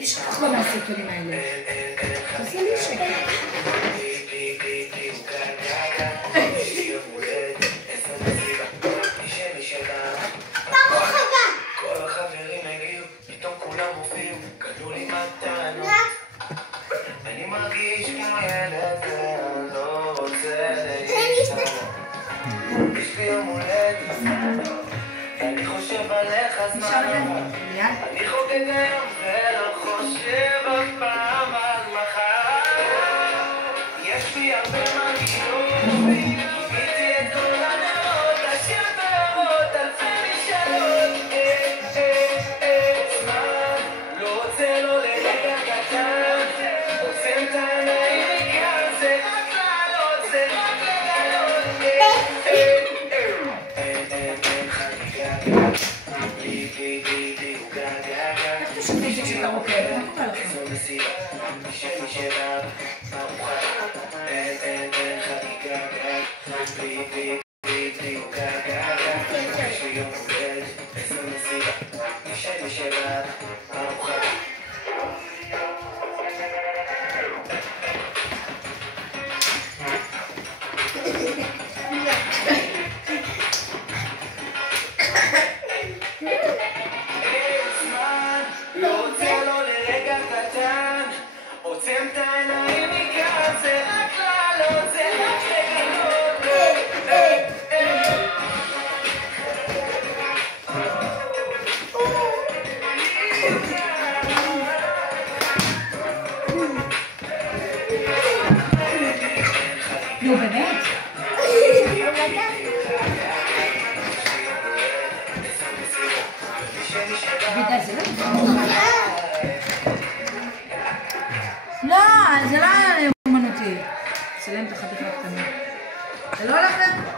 איש אחלה מהסרטונים האלה. תעשה לי שקט. ברוך הבא. כל החברים הגיעו, פתאום כולם הופיעו, גדלו לי מתנות. אני מרגיש כמו ילד ואני לא רוצה להשתנות. יש לי יום הולדת, אני חושב עליך זמן. אני חוגג היום ולא חושב אף פעם על מחר. יש לי הרבה מנגינות, גיביתי את כל הנרות, השיר בהרות, אלפי משאלות. זמן, לא רוצה לו לרגע קטן, עוצם את העיניים מכאן, זה רק לעלות, זה רק לגלות. אין חגיגה, איזו מסיבה, נשאר משאבה, ארוחה, אין חגיגה, בלי גגה, יש לי יום הולדת, איזו מסיבה, נשאר משאבה, ארוחה. עוצם את העיניים מכאן, זה רק לעלות, זה רק לגנות. נו, באמת? וידה, זה לא לא, זה לא היה אומנותי. צלם את החתיכה הקטנה. זה לא הולך להם?